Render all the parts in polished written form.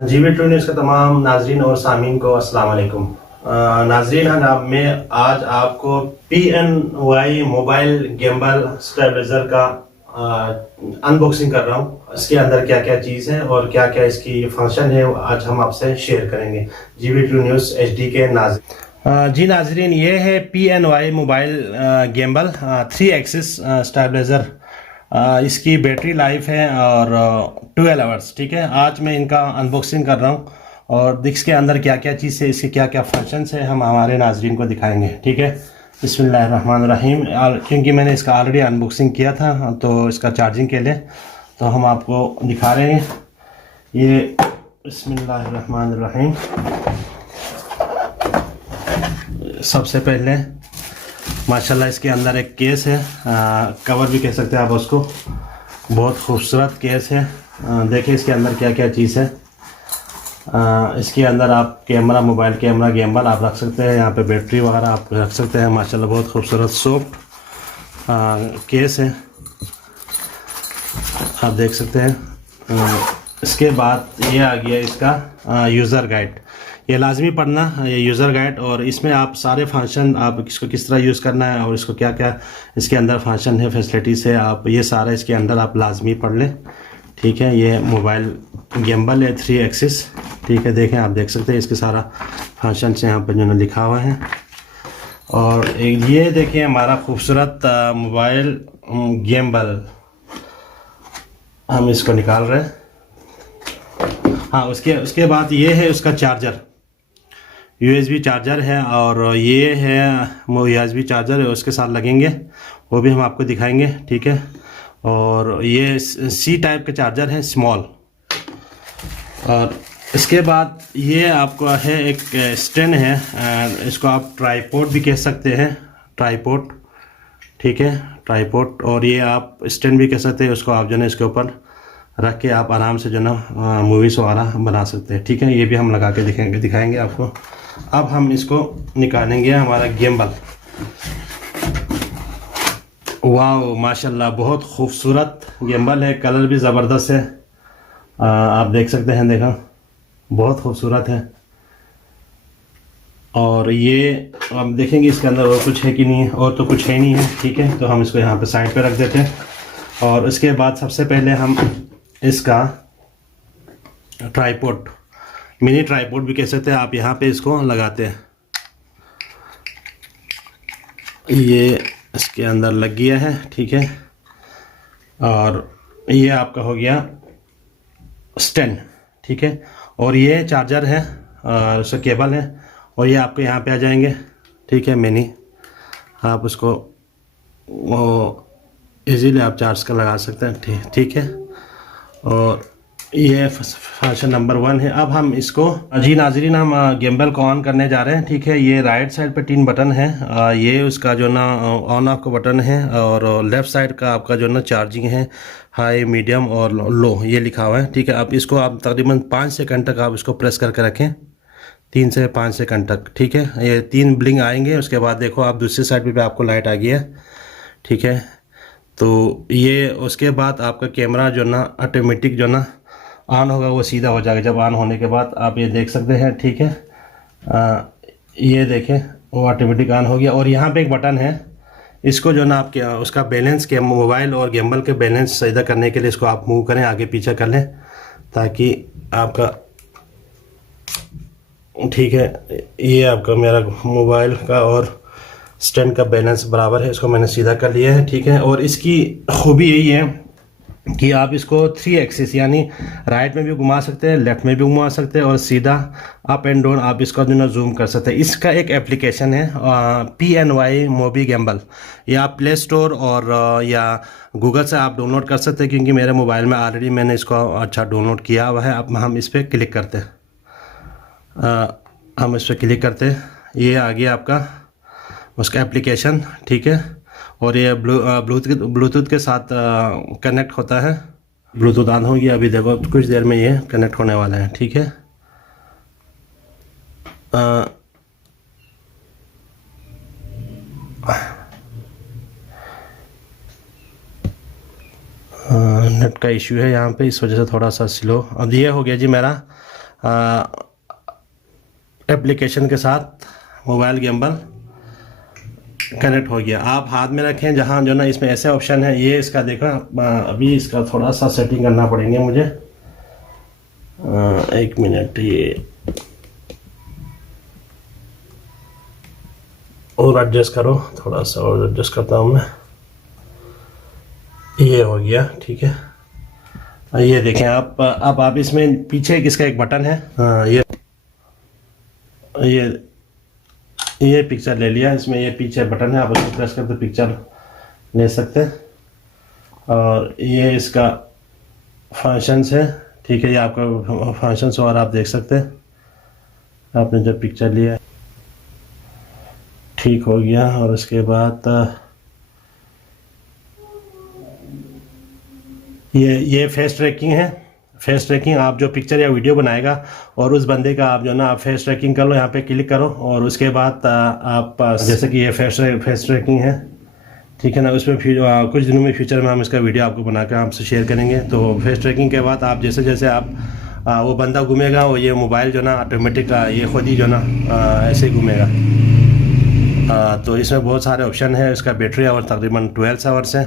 जीवी true news के तमाम नाजरीन और सामीन को अस्सलाम वालेकुम। नाजरीन, मैं आज आपको PNY मोबाइल गिम्बल स्टेबलाइजर का अनबॉक्सिंग कर रहा हूँ। इसके अंदर क्या क्या चीज़ है और क्या क्या इसकी फंक्शन है आज हम आपसे शेयर करेंगे। जीवी ट्रू न्यूज़ HD के नाजरीन। जी नाजरीन, ये है PNY mobile gimbal 3 axis stabiliser. इसकी बैटरी लाइफ है और 12 आवर्स। ठीक है, आज मैं इनका अनबॉक्सिंग कर रहा हूँ और इसके अंदर क्या क्या चीज़ है, इसके क्या क्या फंक्शंस है, हम हमारे नाजरीन को दिखाएंगे। ठीक है, बिस्मिल्लाहिर्रहमानिर्रहीम। क्योंकि मैंने इसका ऑलरेडी अनबॉक्सिंग किया था तो इसका चार्जिंग के लिए तो हम आपको दिखा रहे हैं। ये बिस्मिल्लाहिर्रहमानिर्रहीम। सबसे पहले माशाल्लाह इसके अंदर एक केस है, कवर भी कह सकते हैं आप उसको। बहुत खूबसूरत केस है। देखिए इसके अंदर क्या क्या चीज़ है। इसके अंदर आप कैमरा, मोबाइल कैमरा गिम्बल आप रख सकते हैं। यहाँ पे बैटरी वगैरह आप रख सकते हैं। माशाल्लाह बहुत खूबसूरत सॉफ्ट केस है, आप देख सकते हैं। इसके बाद ये आ गया इसका यूज़र गाइड। ये लाजमी पढ़ना, ये यूज़र गाइड, और इसमें आप सारे फंक्शन, आप इसको किस तरह यूज़ करना है और इसको क्या क्या इसके अंदर फंक्शन है, फैसिलिटीज़ है, आप ये सारा इसके अंदर आप लाजमी पढ़ लें। ठीक है, ये मोबाइल गिम्बल है 3 एक्सिस। ठीक है, देखें, आप देख सकते हैं इसके सारा फंक्शन से यहाँ पर जो लिखा हुआ है। और ये देखिए हमारा खूबसूरत मोबाइल गिम्बल, हम इसको निकाल रहे हैं। हाँ, उसके बाद ये है उसका चार्जर, USB चार्जर है, और ये है USB चार्जर है, उसके साथ लगेंगे, वो भी हम आपको दिखाएंगे। ठीक है, और ये C टाइप का चार्जर है, स्मॉल। और इसके बाद ये आपको है एक स्टैंड है, इसको आप ट्राईपोड भी कह सकते हैं, ट्राईपोड। ठीक है, ट्राईपोड, और ये आप स्टैंड भी कह सकते हैं। उसको आप जो है इसके ऊपर रख के आप आराम से जो ना मूवीज़ वगैरह बना सकते हैं। ठीक है, ये भी हम लगा के दिखाएंगे आपको। अब हम इसको निकालेंगे हमारा गिम्बल। वाह माशाल्लाह, बहुत खूबसूरत गिम्बल है, कलर भी ज़बरदस्त है। आप देख सकते हैं, देखा, बहुत खूबसूरत है। और ये आप देखेंगे इसके अंदर और कुछ है कि नहीं है, और तो कुछ है नहीं है। ठीक है, तो हम इसको यहाँ पे साइड पे रख देते हैं। और उसके बाद सबसे पहले हम इसका ट्राईपोड, मिनी ट्राईपोड भी कह सकते हैं आप, यहाँ पे इसको लगाते हैं। ये इसके अंदर लग गया है। ठीक है, और ये आपका हो गया स्टैंड। ठीक है, और ये चार्जर है और उसका केबल है, और ये आपके यहाँ पे आ जाएंगे। ठीक है, मिनी, आप उसको वो इजीली आप चार्ज कर लगा सकते हैं। ठीक है, और ये फंक्शन नंबर 1 है। अब हम इसको, जी नाजरीन, हम गिम्बल को ऑन करने जा रहे हैं। ठीक है, ये राइट साइड पे 3 बटन है, ये उसका जो ना ऑन ऑफ का बटन है, और लेफ़्ट साइड का आपका जो ना चार्जिंग है, हाई, मीडियम और लो, ये लिखा हुआ है। ठीक है, आप इसको आप तकरीबन 5 सेकंड तक आप इसको प्रेस करके रखें, 3 से 5 सेकंड तक। ठीक है, ये 3 ब्लिंक आएंगे। उसके बाद देखो आप दूसरी साइड पे आपको लाइट आ गई है। ठीक है, तो ये उसके बाद आपका कैमरा जो ना ऑटोमेटिक जो ना ऑन होगा, वो सीधा हो जाएगा। जब ऑन होने के बाद आप ये देख सकते हैं। ठीक है, ये देखें, वो ऑटोमेटिक ऑन हो गया। और यहाँ पे एक बटन है, इसको जो ना आपके उसका बैलेंस के मोबाइल और गिम्बल के बैलेंस सीधा करने के लिए इसको आप मूव करें, आगे पीछे कर लें, ताकि आपका, ठीक है, ये आपका मेरा मोबाइल का और स्टैंड का बैलेंस बराबर है। इसको मैंने सीधा कर लिया है। ठीक है, और इसकी खूबी यही है कि आप इसको 3 एक्सिस, यानी राइट में भी घुमा सकते हैं, लेफ्ट में भी घुमा सकते हैं, और सीधा अप एंड डाउन आप इसका जो ना जूम कर सकते हैं। इसका एक एप्लीकेशन है PNY मोबी गिम्बल, ये आप प्ले स्टोर और या गूगल से आप डाउनलोड कर सकते हैं, क्योंकि मेरे मोबाइल में ऑलरेडी मैंने इसको अच्छा डाउनलोड किया हुआ है। अब हम इस पर क्लिक करते हैं, हम इस पर क्लिक करते हैं, ये आ गया आपका उसका एप्लीकेशन। ठीक है, और ये ब्लूटूथ के साथ कनेक्ट होता है। ब्लूटूथ ऑन हो गया, अभी देखो कुछ देर में ये कनेक्ट होने वाला है। ठीक है, नेट का इशू है यहाँ पे, इस वजह से थोड़ा सा स्लो। अब ये हो गया जी मेरा एप्लीकेशन के साथ मोबाइल गिम्बल कनेक्ट हो गया। आप हाथ में रखें जहाँ जो ना इसमें ऐसे ऑप्शन है, ये इसका देखो अभी इसका थोड़ा सा सेटिंग करना पड़ेंगे मुझे। 1 मिनट, ये और एडजस्ट करो, थोड़ा सा और एडजस्ट करता हूँ मैं। ये हो गया, ठीक है। ये देखें आप इसमें पीछे किसका एक बटन है, ये पिक्चर ले लिया, इसमें ये पीछे बटन है, आप उसको प्रेस करके पिक्चर ले सकते हैं। और ये इसका फंक्शंस है, ठीक है। ये आपका फंक्शंस और आप देख सकते हैं, आपने जब पिक्चर लिया ठीक हो गया। और उसके बाद ये फेस ट्रैकिंग है। फेस ट्रैकिंग, आप जो पिक्चर या वीडियो बनाएगा और उस बंदे का आप जो ना आप फेस ट्रैकिंग कर लो, यहाँ पे क्लिक करो और उसके बाद आप जैसे कि ये फेस ट्रैकिंग है, ठीक है ना। उसमें फिर कुछ दिनों में फ्यूचर में हम इसका वीडियो आपको बनाकर आपसे शेयर करेंगे। तो फेस ट्रैकिंग के बाद आप जैसे जैसे आप वो बंदा घूमेगा, वो ये मोबाइल जो ना ऑटोमेटिक ये खुद ही जो ना ऐसे ही घूमेगा। तो इसमें बहुत सारे ऑप्शन है। इसका बैटरी आवर तकरीबन 12 आवर्स है।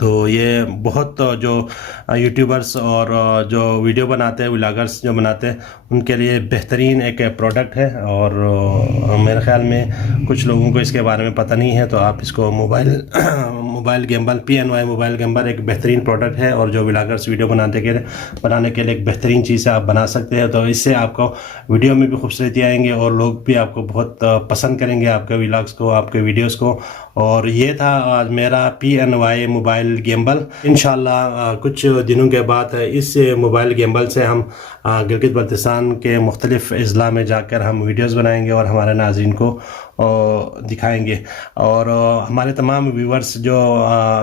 तो ये बहुत जो यूट्यूबर्स और जो वीडियो बनाते हैं, व्लॉगर्स जो बनाते हैं, उनके लिए बेहतरीन एक प्रोडक्ट है। और मेरे ख्याल में कुछ लोगों को इसके बारे में पता नहीं है, तो आप इसको mobile gimbal PNY mobile gimbal एक बेहतरीन प्रोडक्ट है। और जो व्लॉगर्स वीडियो बनाने के लिए एक बेहतरीन चीज़ है, आप बना सकते हैं। तो इससे आपको वीडियो में भी खूबसूरती आएंगे और लोग भी आपको बहुत पसंद करेंगे, आपके व्लॉग्स को, आपके वीडियोज़ को। और ये था आज मेरा PNY मोबाइल गिम्बल। इंशाल्लाह कुछ दिनों के बाद इस मोबाइल गिम्बल से हम गिलगित बल्तिस्तान के मुख्तलिफ अज़ला में जाकर हम वीडियोज़ बनाएंगे और हमारे नाज़रीन को दिखाएंगे। और हमारे तमाम व्यूवर्स जो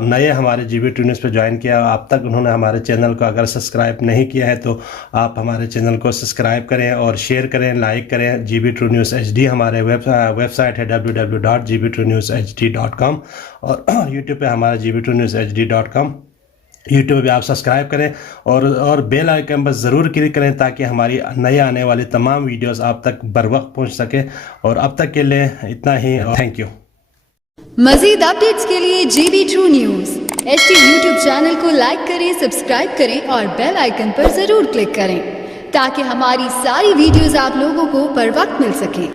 नए हमारे GB2 न्यूज़ पे ज्वाइन किया, अब तक उन्होंने हमारे चैनल को अगर सब्सक्राइब नहीं किया है तो आप हमारे चैनल को सब्सक्राइब करें और शेयर करें, लाइक करें। GB2 न्यूज़ HD हमारे वेबसाइट है www.gb2newshd.com और यूट्यूब पे हमारा gb2newshd.com। यूट्यूब पे आप सब्सक्राइब करें और बेल आइकन पर ज़रूर क्लिक करें ताकि हमारी नए आने वाली तमाम वीडियोस आप तक बर वक्त पहुँच सके। और अब तक के लिए इतना ही, थैंक यू। मज़ीद अपडेट्स के लिए GB2 news HD YouTube channel को लाइक करें, सब्सक्राइब करें और बेल आइकन पर ज़रूर क्लिक करें ताकि हमारी सारी वीडियोस आप लोगों को बर वक्त मिल सके।